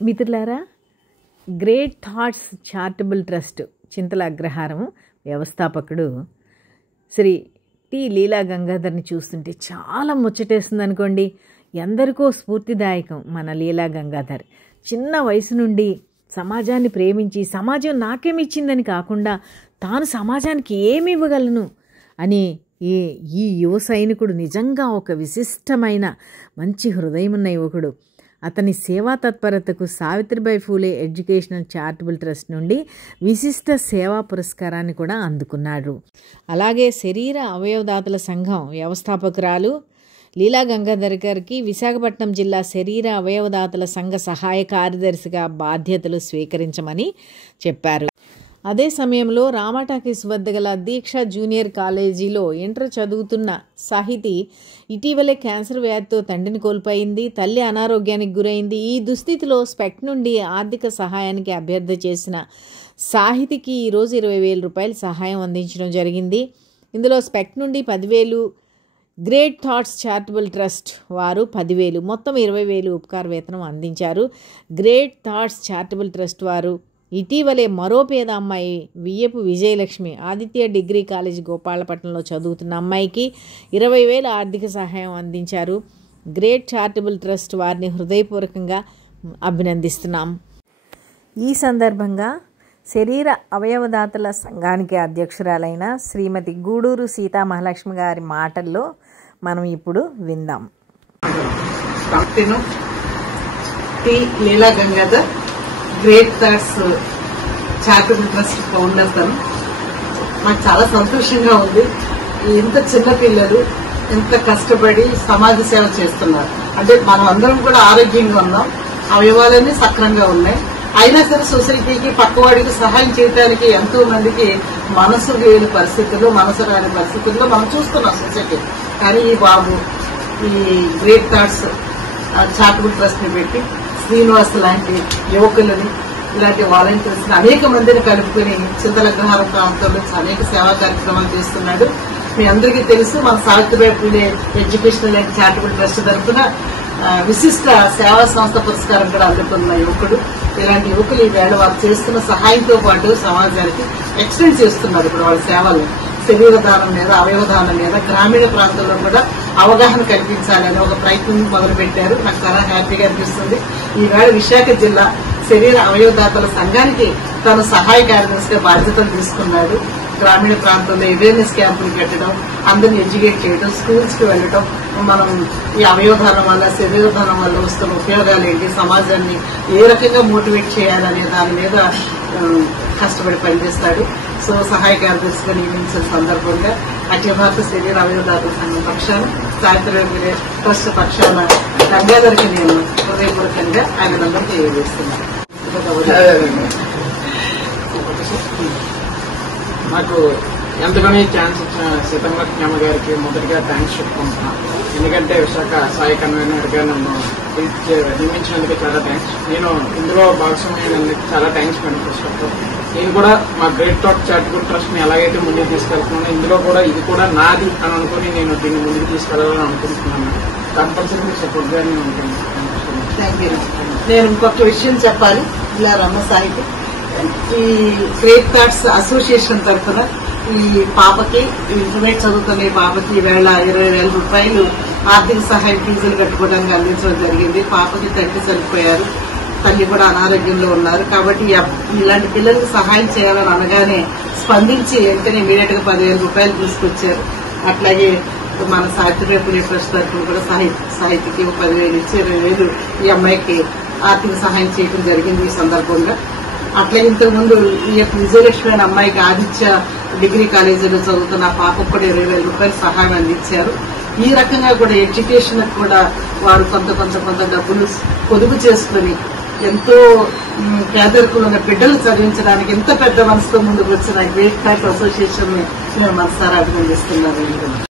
మిత్రులారా, great thoughts charitable trust చింతల అగ్రహారం వ్యవస్థాపకుడు Shri T లీలా గంగాధర్ని చూస్తుంటే చాలా ముచ్చటేస్తుంది అనుకోండి. ఎందరికో స్ఫూర్తిదాయకం మన లీలా గంగాధర్. చిన్న వయసు నుండి సమాజాన్ని ప్రేమించి సమాజం నాకేమిచ్చిందని కాకుండా తాను సమాజానికి ఏమి ఇవ్వగలను అని ఈ యువ సైనికుడు నిజంగా ఒక విశిష్టమైన మంచి హృదయం ఉన్న యువకుడు. అతని సేవా తత్పరతకు Savitribai Phule educational charitable trust నుండి విశిష్ట సేవా పురస్కారాన్ని కూడా అందుకున్నాడు. అలాగే శరీర అవయవదాతల సంఘం వ్యవస్థాపకురాలు లీలా గంగాధర్ గారికి విశాఖపట్నం జిల్లా శరీర అవయవదాతల సంఘ సహాయ కార్యదర్శిగా బాధ్యతలు స్వీకరించమని చెప్పారు. అదే సమయంలో రామాటాకీస్ వద్ద గల దీక్ష జూనియర్ కాలేజీలో ఇంటర్ చదువుతున్న సాహితి ఇటీవలే క్యాన్సర్ వ్యాధితో తండ్రిని కోల్పోయింది. తల్లి అనారోగ్యానికి గురైంది. ఈ దుస్థితిలో స్పెక్ట్ నుండి ఆర్థిక సహాయానికి అభ్యర్థన చేసిన సాహితికి ఈరోజు 20,000 రూపాయల సహాయం అందించడం జరిగింది. ఇందులో స్పెక్ట్ నుండి 10,000, గ్రేట్ థాట్స్ చారిటబుల్ ట్రస్ట్ వారు 10,000, మొత్తం 20,000 ఉపకార వేతనం అందించారు. గ్రేట్ థాట్స్ చారిటబుల్ ట్రస్ట్ వారు ఇటీవలే మరో పేద అమ్మాయి వియ్యపు విజయలక్ష్మి ఆదిత్య డిగ్రీ కాలేజ్ గోపాలపట్నంలో చదువుతున్న అమ్మాయికి 20,000 ఆర్థిక సహాయం అందించారు. గ్రేట్ చారిటబుల్ ట్రస్ట్ వారిని హృదయపూర్వకంగా అభినందిస్తున్నాం. ఈ సందర్భంగా శరీర అవయవదాతల సంఘానికి అధ్యక్షురాలైన శ్రీమతి గూడూరు సీతామహాలక్ష్మి గారి మాటల్లో మనం ఇప్పుడు విందాం. Leela Gangadhar great thoughts charitable trust founder. తను నాకు చాలా సంతోషంగా ఉంది. ఎంత చిన్న పిల్లలు ఎంత కష్టపడి సమాజ సేవ చేస్తున్నారు. అంటే మనం అందరం కూడా ఆరోగ్యంగా ఉన్నాం, అవయవాలన్నీ సక్రంగా ఉన్నాయి. అయినా సరే సొసైటీకి పక్కవాడికి సహాయం చేయడానికి ఎంతో మందికి మనసు లేని పరిస్థితుల్లో, మనసు రాని పరిస్థితుల్లో మనం చూస్తున్నాం సొసైటీ. కానీ ఈ బాబు ఈ గ్రేట్ థాట్స్ చారిటబుల్ ట్రస్ట్ ని పెట్టి శ్రీనివాస్ లాంటి యువకులని, ఇలాంటి వాలంటీర్స్ అనేక మందిని కలుపుకుని చింతలగ్రహారం ప్రాంతంలో అనేక సేవా కార్యక్రమాలు చేస్తున్నాడు. మీ అందరికీ తెలుసు, మన Savitribai Phule educational and charitable trust తరఫున విశిష్ట సేవా సంస్థ పురస్కారం కూడా అందుకున్న యువకుడు. ఇలాంటి యువకులు ఈవేళ వారు చేస్తున్న సహాయంతో పాటు సమాజానికి ఎక్స్టెండ్ చేస్తున్నారు. ఇప్పుడు వాళ్ళ సేవలు శరీర దానం మీద, అవయవదానం మీద గ్రామీణ ప్రాంతాల్లో కూడా అవగాహన కల్పించాలని ఒక ప్రయత్నం మొదలుపెట్టారు. నాకు చాలా హ్యాపీగా అనిపిస్తుంది. ఈవేళ విశాఖ జిల్లా శరీర అవయవదాతల సంఘానికి తను సహాయ కార్యదర్శిగా బాధ్యతలు తీసుకున్నాడు. గ్రామీణ ప్రాంతంలో అవేర్నెస్ క్యాంపులు పెట్టడం, అందరినీ ఎడ్యుకేట్ చేయడం, స్కూల్స్ కి వెళ్ళడం, మనం ఈ అవయవదానం వల్ల, శరీరదానం వల్ల వస్తున్న ఉపయోగాలు ఏంటి, సమాజాన్ని ఏ రకంగా మోటివేట్ చేయాలనే దాని మీద కష్టపడి పనిచేస్తాడు. సో సహాయ కార్యదర్శిగా నియమించిన సందర్భంగా అఖిల భారత శరీర అవయవదాతల సంఘం పక్షాన, సావిత్రిబాయి ట్రస్ట్ పక్షాన గంగాధర్కి నేను హృదయపూర్వకంగా ఆయనందరికీ తెలియజేస్తున్నాను. నాకు ఎంతగానో ఛాన్స్ ఇచ్చిన సీతమ్మలక్ష్మి అమ్మ గారికి మొదటిగా థ్యాంక్స్ చెప్పుకుంటున్నాను. ఎందుకంటే విశాఖ సాయి కన్వీనర్గా నన్ను నియమించినందుకు చాలా థ్యాంక్స్. నేను ఇందులో భాగస్వామ్యానికి చాలా thanks madam. First of all నేను కూడా మా గ్రేట్ థాట్ చారిటబుల్ ట్రస్ట్ ని ఎలాగైతే ముందుకు తీసుకెళ్తున్నానో ఇందులో కూడా ఇది కూడా నాది అని అనుకుని నేను దీన్ని ముందుకు తీసుకెళ్లాలని అనుకుంటున్నాను. కంపల్సరీ మీ సపోర్ట్ గా నేను ఉంటుంది. నేను ఇంకొక విషయం చెప్పాలి. ఇలా రమ్మ సాహితి ఈ గ్రేట్ థాట్స్ అసోసియేషన్ తరఫున ఈ పాపకి, ఇంటర్మీడియట్ చదువుతున్న ఈ పాపకి ఈవేళ 20,000 రూపాయలు ఆర్థిక సహాయం ఫీజులు కట్టుకోవడానికి అందించడం జరిగింది. పాపకి తండ్రి చనిపోయారు, తల్లి కూడా అనారోగ్యంలో ఉన్నారు. కాబట్టి ఇలాంటి పిల్లలకు సహాయం చేయాలని అనగానే స్పందించి వెంటనే ఇమీడియట్ గా 10,000 రూపాయలు తీసుకొచ్చారు. అట్లాగే మన సావిత్రిబాయి ఫూలే ట్రస్ట్ తరఫున కూడా సాహిత్యకి 10,000 ఇచ్చి 20,000 ఈ అమ్మాయికి ఆర్థిక సహాయం చేయడం జరిగింది ఈ సందర్భంగా. అట్లా ఇంతకుముందు ఈ విజయలక్ష్మి అనే అమ్మాయికి ఆదిత్య డిగ్రీ కాలేజీలో చదువుతున్న పాపకు కూడా 20,000 రూపాయలు సహాయం అందించారు. ఈ రకంగా కూడా ఎడ్యుకేషన్ కూడా వారు కొంత డబ్బులు పొదుపు చేసుకుని ఎంతో పేదరికలు ఉన్న బిడ్డలు చదివించడానికి ఎంత పెద్ద మనసుతో ముందుకు వచ్చిన గ్రేట్ థాట్ అసోసియేషన్ ని నేను మనసారా అభినందిస్తున్నాను.